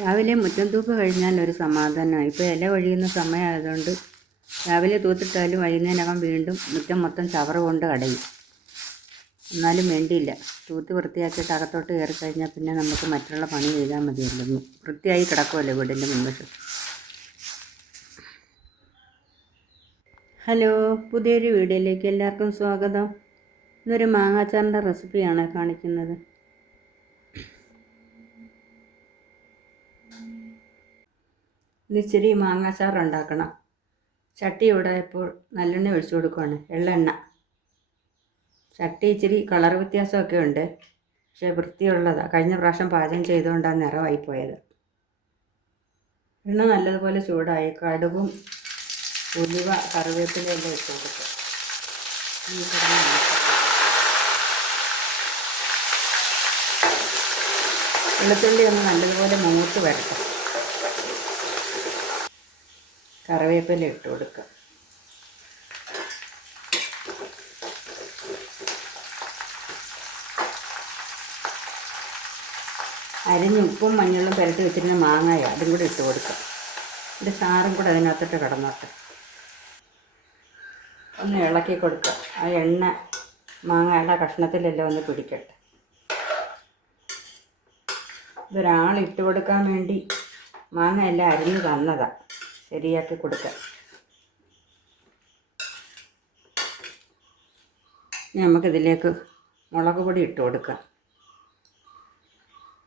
രാവിലെ മുറ്റം തൂപ്പ് കഴിഞ്ഞാൽ ഒരു സമാധാനമാണ്. ഇപ്പോൾ ഇല കൊഴിയുന്ന സമയമായതുകൊണ്ട് രാവിലെ തൂത്തിട്ടാലും വൈകുന്നേരകം വീണ്ടും മുറ്റം മൊത്തം ചവറ് കൊണ്ട് അടയും. എന്നാലും വേണ്ടിയില്ല, തൂത്ത് വൃത്തിയാക്കിയിട്ട് അകത്തോട്ട് കയറി കഴിഞ്ഞാൽ പിന്നെ നമുക്ക് മറ്റുള്ള പണി ചെയ്താൽ മതിയല്ലോ. വൃത്തിയായി കിടക്കുമല്ലോ വീടിൻ്റെ മുൻവശം. ഹലോ, പുതിയൊരു വീഡിയോയിലേക്ക് എല്ലാവർക്കും സ്വാഗതം. ഇന്നൊരു മാങ്ങാച്ചാറിൻ്റെ റെസിപ്പിയാണ് കാണിക്കുന്നത്. ഇച്ചിരി മാങ്ങാച്ചാർ ഉണ്ടാക്കണം. ചട്ടി ചൂടായപ്പോൾ നല്ലെണ്ണ ഒഴിച്ചു കൊടുക്കുകയാണ്, എള്ളെണ്ണ. ചട്ടി ഇച്ചിരി കളർ വ്യത്യാസമൊക്കെ ഉണ്ട്, പക്ഷേ വൃത്തിയുള്ളതാണ്. കഴിഞ്ഞ പ്രാവശ്യം പാചകം ചെയ്തുകൊണ്ടാണ് നിറമായിപ്പോയത്. എണ്ണ നല്ലതുപോലെ ചൂടായി. കടുകും ഉലുവ കറിവേപ്പിലയെല്ലാം ഇട്ട് കൊടുക്കും. വെളുത്തുള്ളി ഒന്ന് നല്ലതുപോലെ മൂത്ത് വരട്ടെ. കറിവേപ്പില ഇട്ട് കൊടുക്കുക. അരിഞ്ഞ് ഉപ്പും മഞ്ഞളും പുരട്ടി വെച്ചിരുന്ന മാങ്ങായ അതും കൂടി ഇട്ട് കൊടുക്കുക. ഇതിൻ്റെ ചാറും കൂടെ അതിനകത്തിട്ട് കിടന്നോട്ടെ. ഒന്ന് ഇളക്കി കൊടുക്കുക. ആ എണ്ണ മാങ്ങയുടെ കഷ്ണത്തിലെല്ലാം ഒന്ന് പിടിക്കട്ടെ. ഇതൊരാൾ ഇട്ട് കൊടുക്കാൻ വേണ്ടി മാങ്ങ എല്ലാം അരിഞ്ഞ് തന്നതാണ്, ശരിയാക്കി കൊടുക്കുക. നമുക്കിതിലേക്ക് മുളക് പൊടി ഇട്ട് കൊടുക്കാം,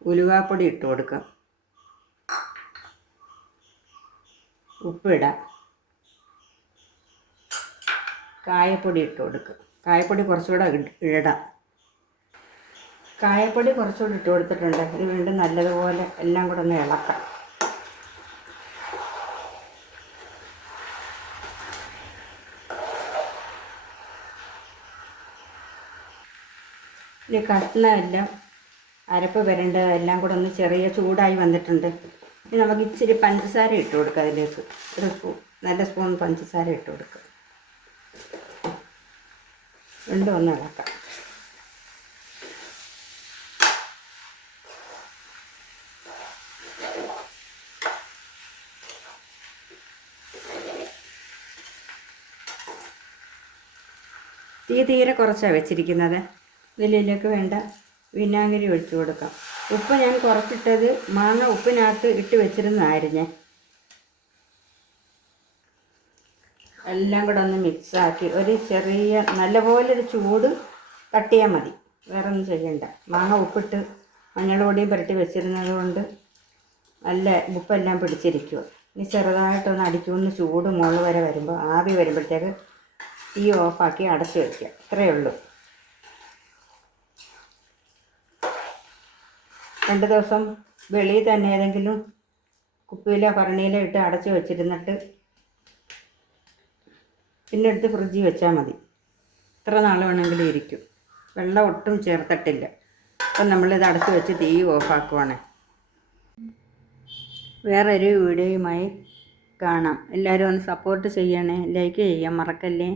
ഉലുവാപ്പൊടി ഇട്ട് കൊടുക്കാം, ഉപ്പിടാം, കായപ്പൊടി ഇട്ട് കൊടുക്കുക. കായപ്പൊടി കുറച്ചുകൂടെ ഇടാം. കായപ്പൊടി കുറച്ചുകൂടി ഇട്ട് കൊടുത്തിട്ടുണ്ട്. ഇത് വീണ്ടും നല്ലതുപോലെ എല്ലാം കൂടെ ഒന്ന് ഇളക്കാം. ഈ കഷ്ണമെല്ലാം അരപ്പ് വരേണ്ടതെല്ലാം കൂടെ ഒന്ന് ചെറിയ ചൂടായി വന്നിട്ടുണ്ട്. ഇനി നമുക്ക് ഇച്ചിരി പഞ്ചസാര ഇട്ട് കൊടുക്കുക. അതിലേക്ക് ഒരു നല്ല സ്പൂൺ പഞ്ചസാര ഇട്ട് കൊടുക്കുക. വീണ്ടും ഒന്ന് ഇളക്കാം. തീരെ കുറച്ചാണ് വെച്ചിരിക്കുന്നത്. ഇതിലേക്ക് വേണ്ട വിനാഗിരി ഒഴിച്ചു കൊടുക്കാം. ഉപ്പ് ഞാൻ കുറച്ചിട്ടത് മാങ്ങ ഉപ്പിനകത്ത് ഇട്ട് വെച്ചിരുന്നതായിരുന്നു. എല്ലാം കൂടെ ഒന്ന് മിക്സാക്കി ഒരു ചെറിയ നല്ലപോലെ ഒരു ചൂട് തട്ടിയാൽ മതി, വേറെ ഒന്നും ചെയ്യണ്ട. മാങ്ങ ഉപ്പിട്ട് മഞ്ഞൾപ്പൊടിയും പുരട്ടി വെച്ചിരുന്നത് കൊണ്ട് നല്ല ഉപ്പെല്ലാം പിടിച്ചിരിക്കുക. ഇനി ചെറുതായിട്ടൊന്ന് അടിക്കൊന്ന് ചൂട് മുകളിൽ വരെ വരുമ്പോൾ ആവി വരുമ്പോഴത്തേക്ക് തീ ഓഫാക്കി അടച്ചു വയ്ക്കുക. ഇത്രയേ ഉള്ളൂ. 2 ദിവസം വെളിയിൽ തന്നെ ഏതെങ്കിലും കുപ്പിയിലോ ഭരണിയിലോ ഇട്ട് അടച്ചു വെച്ചിരുന്നിട്ട് പിന്നെ എടുത്ത് ഫ്രിഡ്ജിൽ വെച്ചാൽ മതി. എത്ര നാൾ വേണമെങ്കിലും ഇരിക്കും. വെള്ളം ഒട്ടും ചേർത്തിട്ടില്ല. അപ്പം നമ്മളിത് അടച്ചു വെച്ച് തീ ഓഫാക്കുവാണ്. വേറൊരു വീഡിയോയുമായി കാണാം. എല്ലാവരും ഒന്ന് സപ്പോർട്ട് ചെയ്യണേ, ലൈക്ക് ചെയ്യാൻ മറക്കല്ലേ.